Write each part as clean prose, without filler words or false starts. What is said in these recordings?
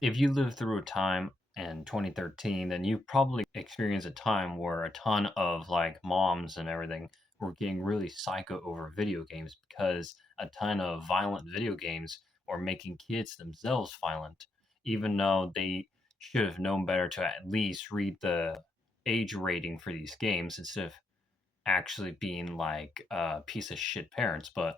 If you lived through a time in 2013, then you probably experienced a time where a ton of like moms and everything were getting really psycho over video games because a ton of violent video games were making kids themselves violent, even though they should have known better to at least read the age rating for these games instead of actually being like piece of shit parents. But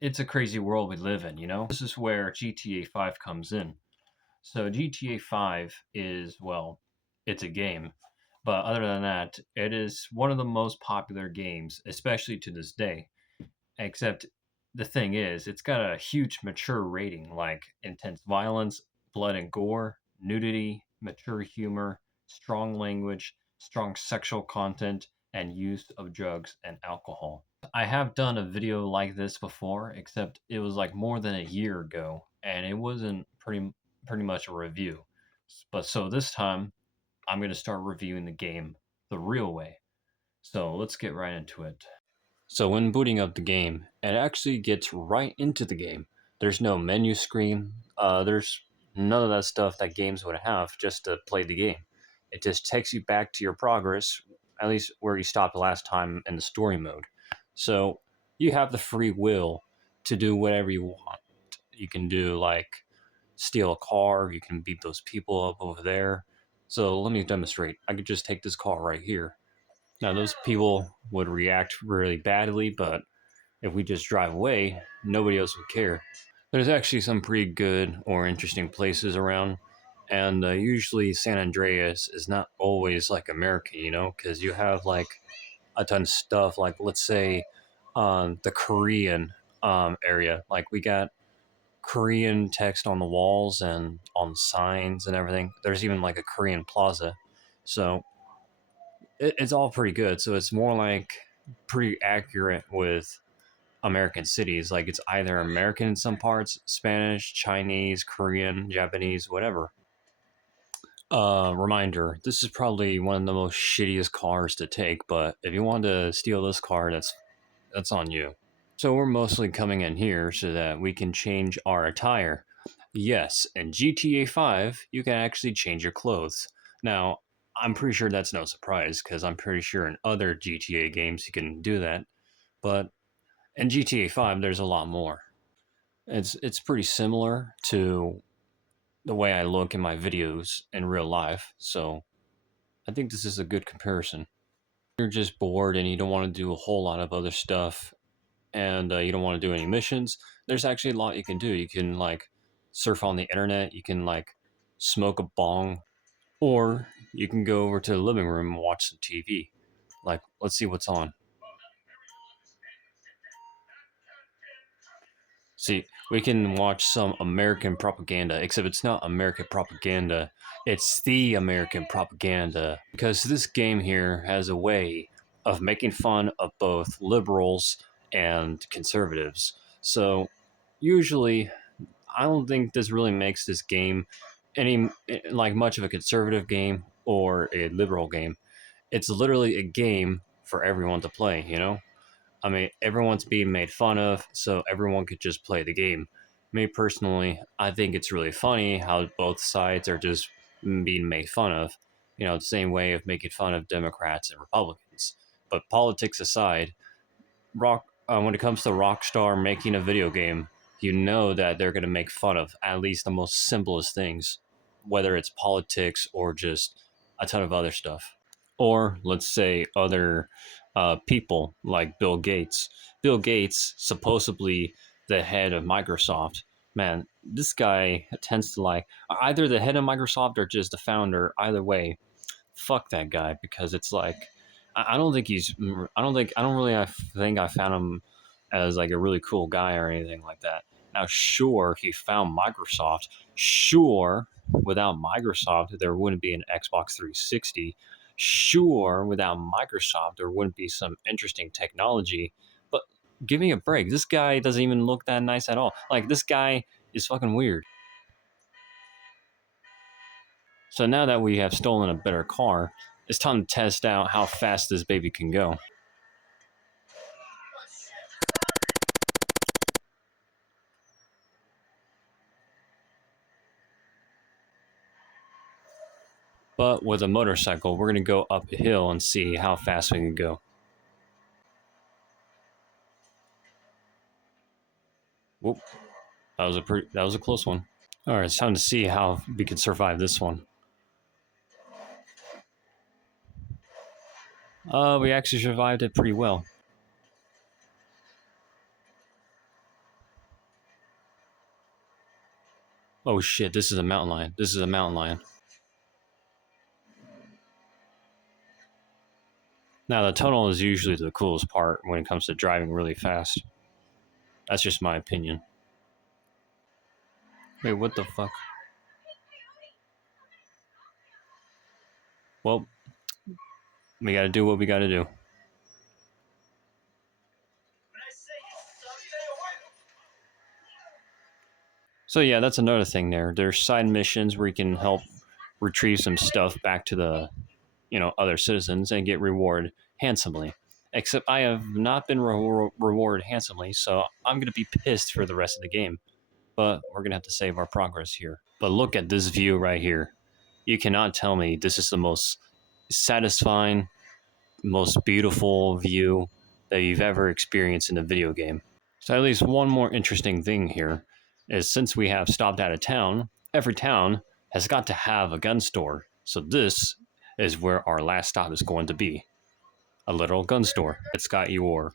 it's a crazy world we live in, you know? This is where GTA 5 comes in. So GTA 5 is, well, it's a game. But other than that, it is one of the most popular games, especially to this day. Except the thing is, it's got a huge mature rating like intense violence, blood and gore, nudity, mature humor, strong language, strong sexual content, and use of drugs and alcohol. I have done a video like this before, except it was like more than a year ago, and it wasn't pretty much a review. But so this time, I'm going to start reviewing the game the real way. So let's get right into it. So when booting up the game, it actually gets right into the game. There's no menu screen. There's none of that stuff that games would have just to play the game. It just takes you back to your progress, at least where you stopped last time in the story mode. So you have the free will to do whatever you want. You can do like steal a car. You can beat those people up over there. So let me demonstrate. I could just take this car right here. Now, those people would react really badly, but if we just drive away, nobody else would care. There's actually some pretty good or interesting places around, and usually San Andreas is not always like American, you know, because you have like a ton of stuff, like let's say the Korean area. Like we got Korean text on the walls and on signs and everything. There's even like a Korean plaza. So it's all pretty good. So it's more like pretty accurate with American cities. Like it's either American in some parts, Spanish, Chinese, Korean, Japanese, whatever. Reminder: this is probably one of the most shittiest cars to take, but if you want to steal this car, that's on you. So we're mostly coming in here so that we can change our attire. Yes, in GTA 5, you can actually change your clothes. Now, I'm pretty sure that's no surprise because I'm pretty sure in other GTA games you can do that. But in GTA 5, there's a lot more. It's pretty similar to the way I look in my videos in real life, so I think this is a good comparison. You're just bored and you don't want to do a whole lot of other stuff and you don't want to do any missions, there's actually a lot you can do. You can like surf on the internet, you can like smoke a bong, or you can go over to the living room and watch some TV. Like, let's see what's on. See, we can watch some American propaganda, except it's not American propaganda, it's the American propaganda. Because this game here has a way of making fun of both liberals and conservatives. So, usually, I don't think this really makes this game any like much of a conservative game or a liberal game. It's literally a game for everyone to play, you know? I mean, everyone's being made fun of, so everyone could just play the game. Me personally, I think it's really funny how both sides are just being made fun of. You know, the same way of making fun of Democrats and Republicans. But politics aside, when it comes to Rockstar making a video game, you know that they're going to make fun of at least the most simplest things, whether it's politics or just a ton of other stuff. Or let's say other people like Bill Gates. Bill Gates, supposedly the head of Microsoft. Man, this guy tends to like either the head of Microsoft or just the founder. Either way, fuck that guy because it's like I don't think he's I don't really I think I found him as like a really cool guy or anything like that. Now, sure, he found Microsoft. Sure, without Microsoft, there wouldn't be an Xbox 360. Sure, without Microsoft, there wouldn't be some interesting technology. But give me a break. This guy doesn't even look that nice at all. Like, this guy is fucking weird. So now that we have stolen a better car, it's time to test out how fast this baby can go. But with a motorcycle, we're going to go up a hill and see how fast we can go. Whoop, that was a close one. All right, it's time to see how we can survive this one. We actually survived it pretty well. Oh shit, this is a mountain lion. This is a mountain lion. Now, the tunnel is usually the coolest part when it comes to driving really fast. That's just my opinion. Wait, what the fuck? Well, we gotta do what we gotta do. So yeah, that's another thing there. There's side missions where you can help retrieve some stuff back to the, other citizens and get rewarded handsomely. Except I have not been rewarded handsomely, so I'm gonna be pissed for the rest of the game. But we're gonna have to save our progress here. But look at this view right here. You cannot tell me this is the most satisfying, most beautiful view that you've ever experienced in a video game. So, at least one more interesting thing here is since we have stopped out of town, every town has got to have a gun store. So, this is where our last stop is going to be, a literal gun store. It's got your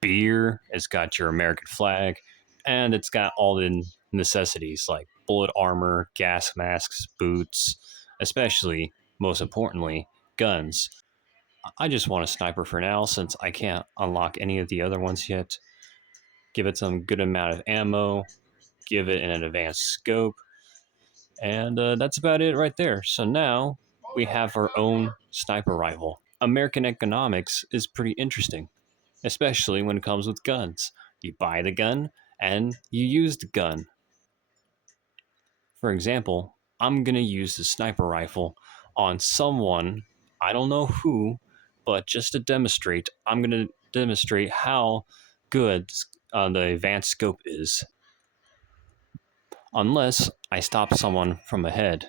beer, it's got your American flag, and it's got all the necessities like bullet armor, gas masks, boots, especially, most importantly, guns. I just want a sniper for now since I can't unlock any of the other ones yet. Give it some good amount of ammo, give it an advanced scope, and that's about it right there. So now we have our own sniper rifle. American economics is pretty interesting, especially when it comes with guns. You buy the gun and you use the gun. For example, I'm going to use the sniper rifle on someone, I don't know who, but just to demonstrate, I'm going to demonstrate how good the advanced scope is. Unless I stop someone from ahead.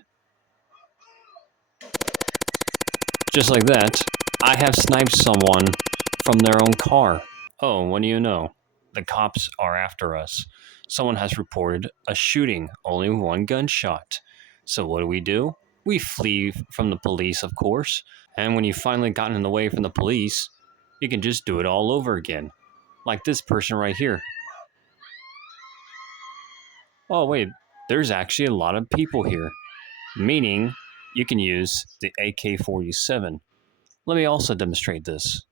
Just like that, I have sniped someone from their own car. Oh, what do you know? The cops are after us. Someone has reported a shooting, only one gunshot. So what do? We flee from the police, of course. And when you've finally gotten in the way from the police, you can just do it all over again. Like this person right here. Oh, wait, there's actually a lot of people here. Meaning, you can use the AK-47. Let me also demonstrate this.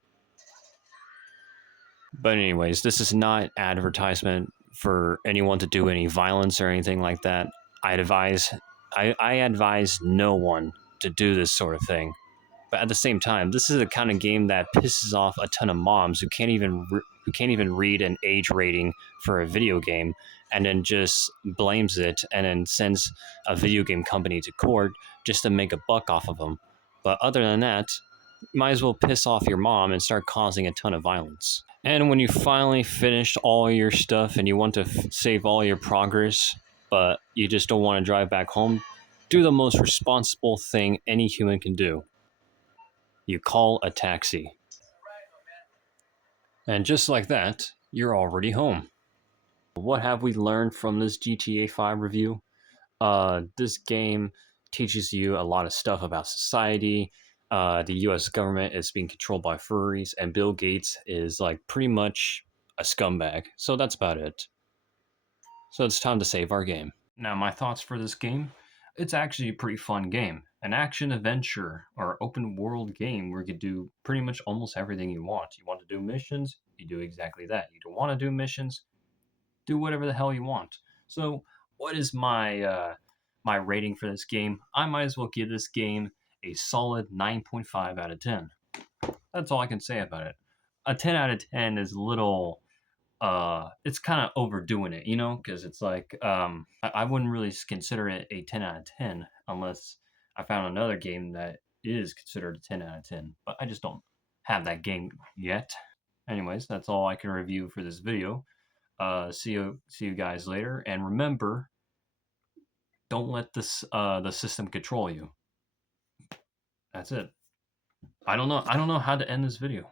But anyways, this is not advertisement for anyone to do any violence or anything like that. I advise no one to do this sort of thing. But at the same time, this is the kind of game that pisses off a ton of moms who can't even read an age rating for a video game, and then just blames it and then sends a video game company to court just to make a buck off of them. But other than that, you might as well piss off your mom and start causing a ton of violence. And when you finally finished all your stuff and you want to save all your progress, but you just don't want to drive back home, do the most responsible thing any human can do. You call a taxi. And just like that, you're already home. What have we learned from this GTA 5 review? This game teaches you a lot of stuff about society. The US government is being controlled by furries, and Bill Gates is like pretty much a scumbag. So that's about it. So it's time to save our game. Now, my thoughts for this game, it's actually a pretty fun game. An action adventure or open world game where you could do pretty much almost everything you want. You want to do missions, you do exactly that. You don't want to do missions, do whatever the hell you want. So, what is my rating for this game? I might as well give this game a solid 9.5 out of 10. That's all I can say about it. A 10 out of 10 is a little it's kind of overdoing it, because it's like I wouldn't really consider it a 10 out of 10 unless I found another game that is considered a 10 out of 10, but I just don't have that game yet. Anyways, that's all I can review for this video. See you guys later, and remember, don't let the system control you. That's it. I don't know how to end this video.